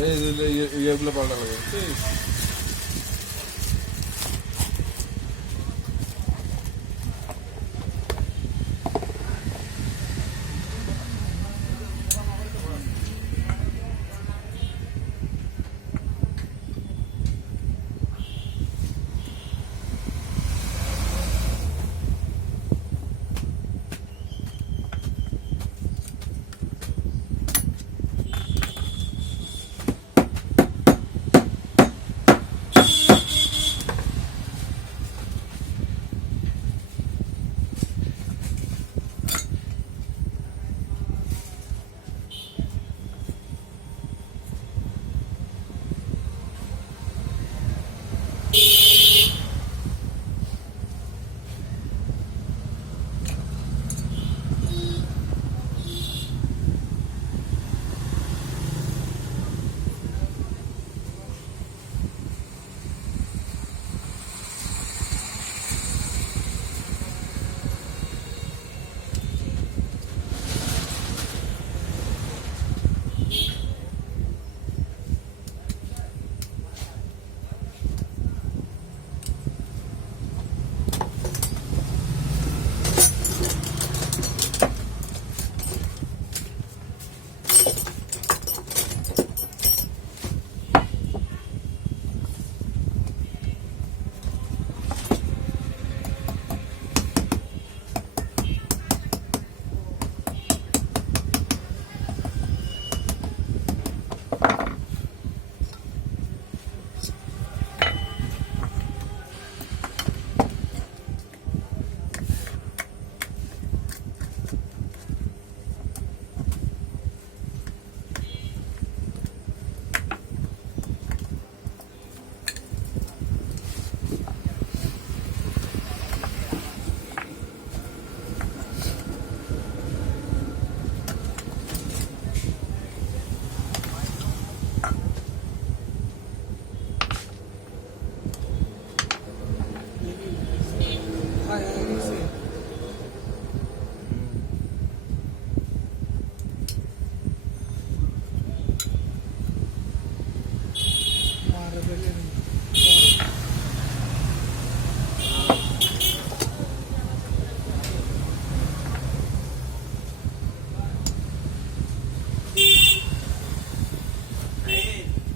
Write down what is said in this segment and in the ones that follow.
এইগুলো পাল্টা লাগে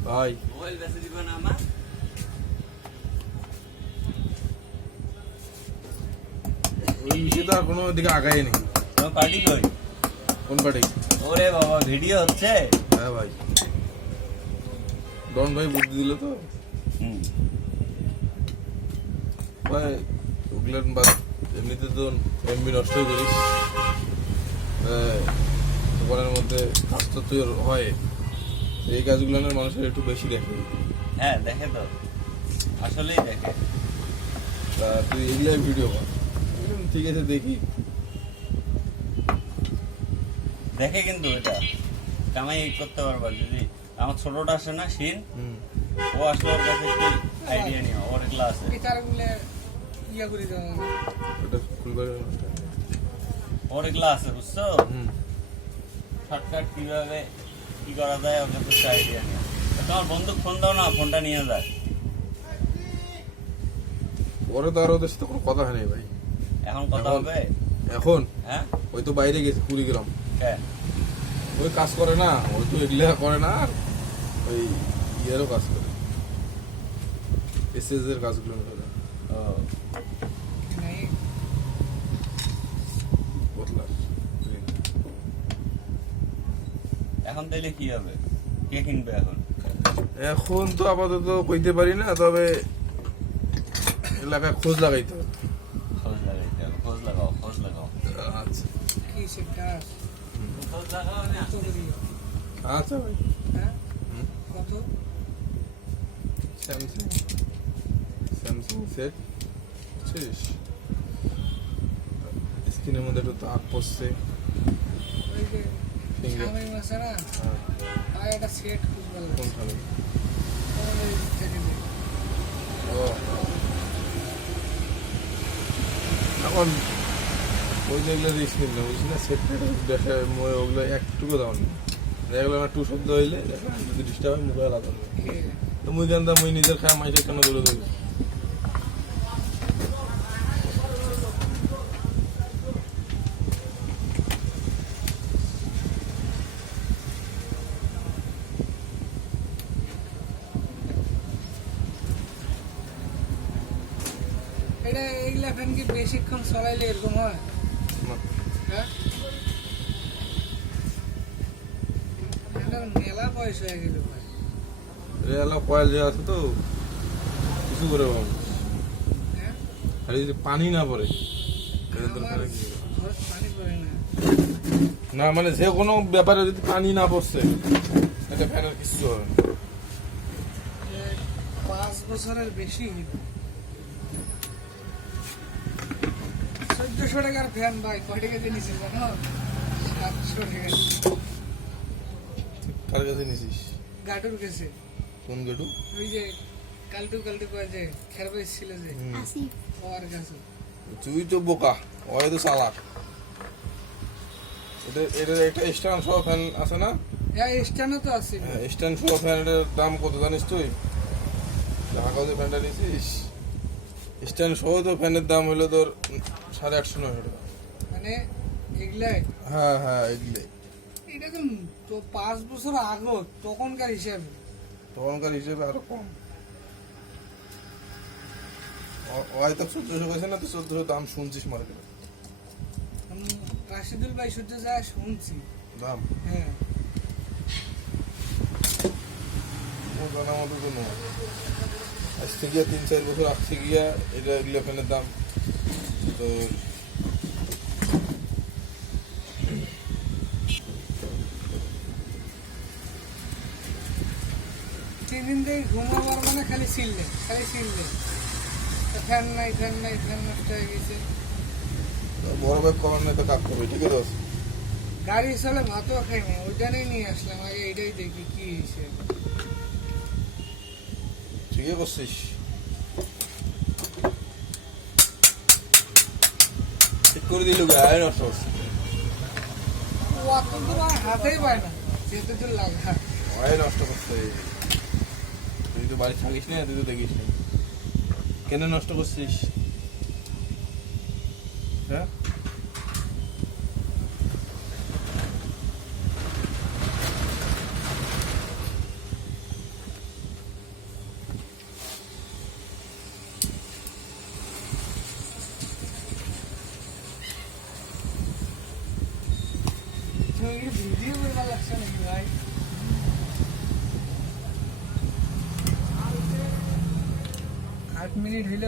ভাই মোবাইল বেচে দিব না আমার ওই বিষয়ে তো আর কোনো দিকে আগাই নেই তো পার্টি কই কোন পার্টি ওরে বাবা ভিডিও হচ্ছে হ্যাঁ ভাই ডন ভাই বুদ্ধি দিল তো ভাই ওগুলার বাদ এমনিতে তো এমবি নষ্ট করিস দোকানের মধ্যে কাজ তো তুই হয় এই কাজগুলো মানুষের একটু বেশি দেখে হ্যাঁ দেখে তো আসলেই দেখে তা তুই এগুলাই ভিডিও কর ঠিক আছে দেখি দেখে কিন্তু এটা কামাই করতে পারবা যদি আমার ছোটটা আসে না শিন ও আসলে ওর কাছে একটু আইডিয়া নিও ওর এগুলো আছে ইয়া করে দাও এটা খুলবে ওর এগুলো আছে বুঝছো শর্টকাট কিভাবে কি করা যায় ওর কাছে আইডিয়া নিও তোমার বন্ধুকে ফোন দাও না ফোনটা নিয়ে যায় ওরে তো আর ওদের সাথে কোনো কথা হয় নাই ভাই এখন কথা হবে এখন হ্যাঁ ওই তো বাইরে গেছে কুড়িগ্রাম ওই কাজ করে না ওই তো এগুলা করে না আর ওই ইয়েরও কাজ করে এসএস এর কাজগুলো করে এখন তাইলে কি হবে কে কিনবে এখন এখন তো আপাতত কইতে পারি না তবে এলাকায় খোঁজ লাগাইতে হবে খোঁজ লাগাও আচ্ছা কি সেটা খোঁজ লাগাও না আচ্ছা ভাই হ্যাঁ কত স্যামসাং সেট 6 স্ক্রিনের মধ্যে একটু তাপ পড়ছে ওই যে সামনে মাসারা আর একটা সেট খুঁজতে হবে কোনখানে এখন ওই যেগুলো রিস্ক নিল বুঝলি না সেট দেখে ওগুলো একটুকু দাও না দেখলাম একটু শব্দ হইলে যদি ডিস্টার্ব হয় মোবাইল আলাদা তো মুই কেন মুই নিজের খায় মাইসে কেন দৌড়ে দেবো এটা এইগুলা ফ্যান কি বেশিক্ষণ চলাইলে এরকম হয়? হ্যাঁ, এটার মেলা বয়স হয়ে গেল ভাই। রেলা কয়েল যে আছে তো কিছু করে পাবো হ্যাঁ, আর যদি পানি না পড়ে আমার ঘরে পানি পড়ে না। না মানে যে কোনো ব্যাপারে যদি পানি না পড়ছে এটা ফ্যানের কিছু হবে না। যে 5 বছরের বেশি 1400 টাকার ফ্যান ভাই, কয় টাকা দিয়ে নিছিস জানো? 700 টাকা। কার কাছে নিছিস গাটুর গেছে, কোন গেটু ওই যে কালটু কয় যে খেরবাই ছিল যে ওর কাছে। তুই তো বোকা ওই তো চালাক এটা একটা স্ট্যান্ড সহ ফ্যান আছে না হ্যাঁ, স্ট্যান্ডও তো আছে। স্ট্যান্ড সহ ফ্যানের দাম কত জানিস তুই ঢাকা যে ফ্যানটা নিছিস স্ট্যান্ড সহ তো ফ্যানের দাম হলো তোর 850-900 টাকা মানে এগুলাই হ্যাঁ হ্যাঁ এগুলোই এটা তো 5 বছর আগে তখনকার হিসাবে। তখনকার হিসেবে আরো কম হয়তো 1400 গেছে না তো 1400 দাম শুনছিস মার্কেটে রাশিদুল ভাই সূর্য যায় শুনছি দাম হ্যাঁ। ও জানা মতো তো নয় আজ থেকে 3-4 বছর আগ থেকে গিয়া এটা এগুলো ফ্যানের দাম তো দিন থেকে ঘুমাবার মানে খালি ছিললে ফ্যান নাই ফ্যান নষ্ট হয়ে গেছে। বড় ব্যাগ করার নাই তো কাজ করবে ঠিক আছে গাড়ি চলে ভাতও খাই না, ওইটাই নিয়ে আসলাম আগে, এইটাই দেখি কি হয়েছে। ঠিকই করছিস ঠিক করে দিল গায়ে নষ্ট করছিস ও অত দূর আর হাতেই পায় না, যেতে দূর লাগা। গায়ে নষ্ট করছে তুই তো বাড়ি থাকিস না তুই তো দেখিস না কেন নষ্ট করছিস হ্যাঁ ভিডিও করবার লাগছে নাকি ভাই? আট মিনিট হইল।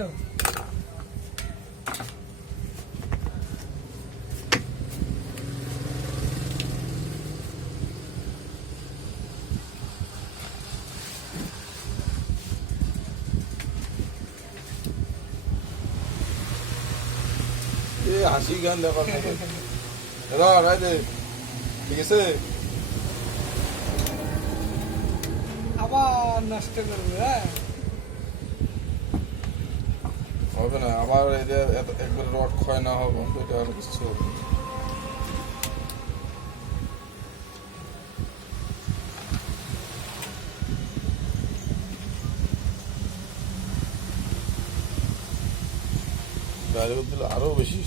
হাসি গান দেখার রাইতে ঠিক আছে আবার নষ্ট করবে। হ্যাঁ, হবে না আবার এদের একবার রড ক্ষয় না হবে এটা আর কিছু হবে না। বাইরে দিলে আরো বেশি